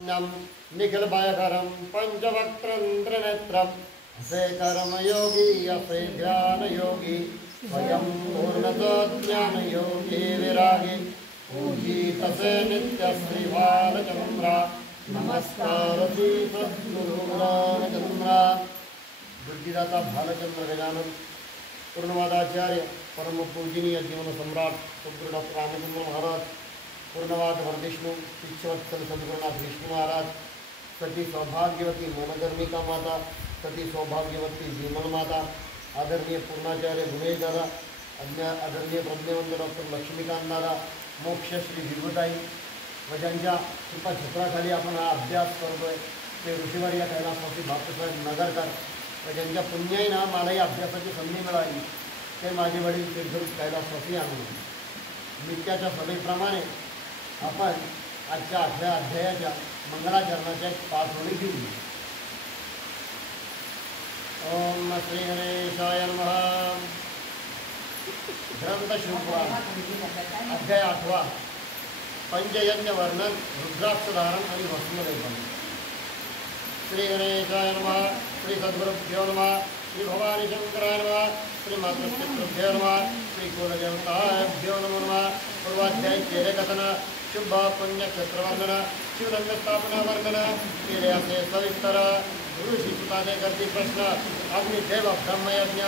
निखिल भयकरं पंचवक्त्रं त्रिनेत्रं असे कर्मयोगी असे ध्यानयोगी स्वयं पूर्णतो ज्ञानयोगी विरागी पूजित से नित्य श्री बालचंद्रा नमस्कार श्री सद्गुरु रामचंद्रा। बुद्धिदाता भालचंद्र गजानन पूर्णवादाचार्य परम पूजनीय जीवन सम्राट सद्गुरु डॉक्टर रामचंद्र महाराज पूर्णवाद वरविष्णु शिक्षवत्सल सद्गुरुनाथ विष्णु महाराज सती सौभाग्यवती मनधर्मिका माता सती सौभाग्यवती विमल माता आदरणीय पूर्णाचार्य गुणेश दादा आदरणीय प्रज्ञावंत डॉक्टर लक्ष्मीकांत दादा मोक्षश्री विभूताई व ज्यांच्या कृपा छत्राखाली आपण हा अभ्यास करतोय ते ऋषीवारी या कैलासवासी बापूसाहेब नगरकर व ज्यांच्या पुण्याईनं मला या अभ्यासाची संधी मिळाली ते माझे वडील तीर्थरूप कैलासवासी आनंद नित्याच्या सभेप्रमाणे आपण आजच्या 8व्या अध्यायाच्या मंगलाचरणाच्या एक पाच ओळी घेऊ। ओम श्री गणेशाय नमः। ग्रंथ शिवपुराण अध्याय 8वा पंचयज्ञ वर्णन रुद्राक्षधारण आणि भस्मलेपन। श्री गणेशाय नमः। श्री सद्गुरुभ्यो नमः। श्री भवानी शंकराय नमः। श्री मातृभ्यो नमः। श्री कुलदेवताभ्यो नमः। पूर्वाध्याय तेरे कथन शुभ पुण्य क्षेत्र वर्णन शिवलिंग स्थापना वर्णन तेरे असे सविस्तर गुरु शिशुताने गर्दी प्रश्न अग्निदेव ब्रह्मयज्ञ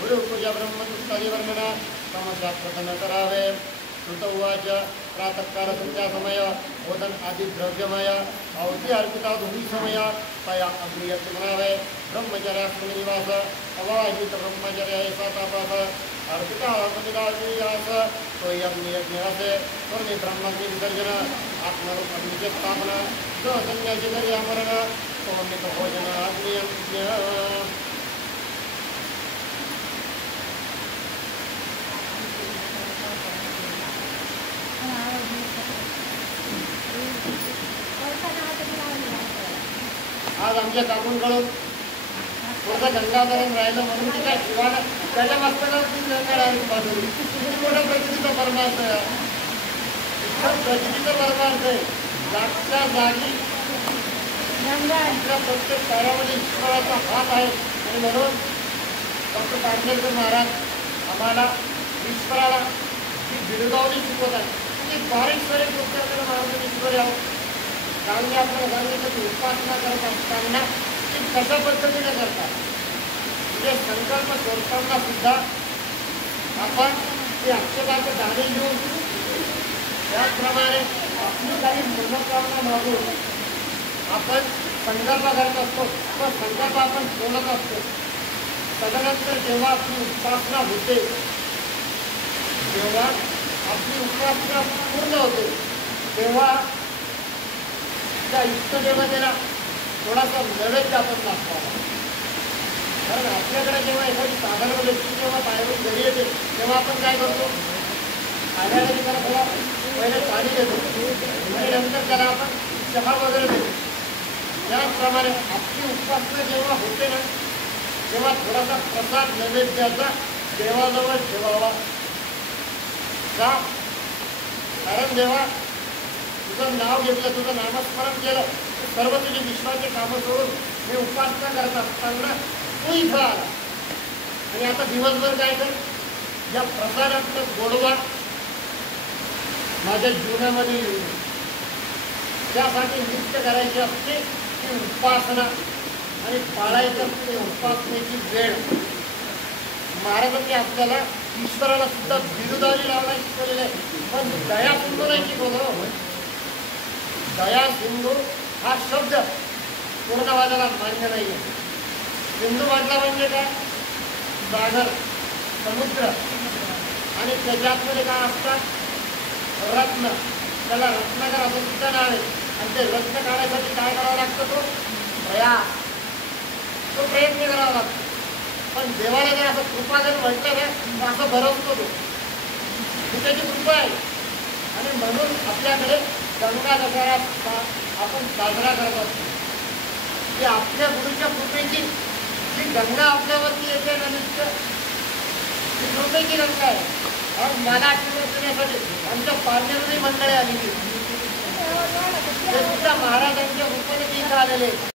गुरु पूजा ब्रह्मदुष्टादी वर्णन समशास्त्रकन करावे। श्रुत उवाच प्रातःकाल संध्या समय ओदन आदि द्रव्यमय अवधी अर्पिता धुनी समय तया अग्नियज्ञ म्हणावे। ब्रह्मचर्यास्मि निवास अवाहित ब्रह्मचर्य ऐसा तापास अर्पिता अग्निदास तो यज्ञ असे पूर्णी ब्रह्माग्नि विसर्जन आत्मरूप अग्निचे स्थापना जो संन्यासी करी अमरण तो अमृत भोजन अग्नियज्ञ। आज आमच्या काकूंकडून थोडं गंगाधरण राहिलं म्हणून तिच्या शिवानं त्याच्या मस्तकात बाजूला मोठा प्रचितीचा परमार्थ आहे। प्रचितीचा परमार्थ आहे जागच्या जागी आपल्या प्रत्येक कार्यामध्ये ईश्वराचा हात आहे आणि म्हणून डॉक्टर पांढरेकर महाराज आम्हाला ईश्वराला जी बिरुदावली शिकवत आहे ती बारीक सारीक गोष्टी आपल्याला महाराज ईश्वर यावं कारण आपल्याला सांगितलं की उपासना करत असताना ती कशा पद्धतीने करतात म्हणजे संकल्प करताना सुद्धा आपण ते अक्षताचे दाणे घेऊन त्याचप्रमाणे आपली काही मनोकामना मागून आपण संकल्प करत असतो तो संकल्प आपण बोलत असतो। तदनंतर जेव्हा आपली उपासना होते जेव्हा आपली उपासना पूर्ण होते तेव्हा त्या इष्टदेवतेला थोडासा नैवेद्य आपण दाखवावा। कारण आपल्याकडे जेव्हा एखादी साधारण व्यक्ती जेव्हा बाहेरून घरी येते तेव्हा आपण काय करतो आल्याला त्याला थोडा पहिले पाणी देतो आणि नंतर त्याला आपण चहा वगैरे देतो। त्याचप्रमाणे आपली उपासना जेव्हा होते ना तेव्हा थोडासा प्रसाद नैवेद्याचा देवाजवळ ठेवावा का कारण जेव्हा तुझं नाव घेतलं तुझं नामस्मरण केलं सर्व तुझे विश्वाचे कामं सोडून मी उपासना करत असताना तू इथं आला आणि आता दिवसभर काय कर या प्रसादातलं गोडवा माझ्या जीवनामध्ये येऊ त्यासाठी नित्य करायची असते ती उपासना आणि पाळायचं असते उपासनेची वेळ। महाराजांनी आपल्याला ईश्वराला सुद्धा बिरुदारी लावला शिकवलेलं आहे पण दया सिंधू नाही शिकवलं। दया सिंधू हा शब्द पूर्णवादाला मान्य नाही आहे। सिंधू म्हटला म्हणजे काय सागर समुद्र आणि त्याच्यातमध्ये काय असतात रत्न त्याला रत्नाकर असं सुद्धा नाव आहे आणि ते रत्न काढायसाठी काय करावं लागतं तो प्रयास तो प्रयत्न करावा लागतो। पण देवाला जर असं कृपा जर म्हटलं ना तर असं भरवतो तो त्याची कृपा आहे आणि म्हणून आपल्याकडे गंगा दसरा आपण साजरा करत असतो की आपल्या गुरुच्या कृपेची जी गंगा आपल्यावरती येते ना नित्य ती कृपेची गंगा आहे। आणि मला आशीर्वाद देण्यासाठी आमच्या पालण्यामध्ये मंडळी आलेली ते सुद्धा महाराजांच्या रूपाने ते इथं आलेले.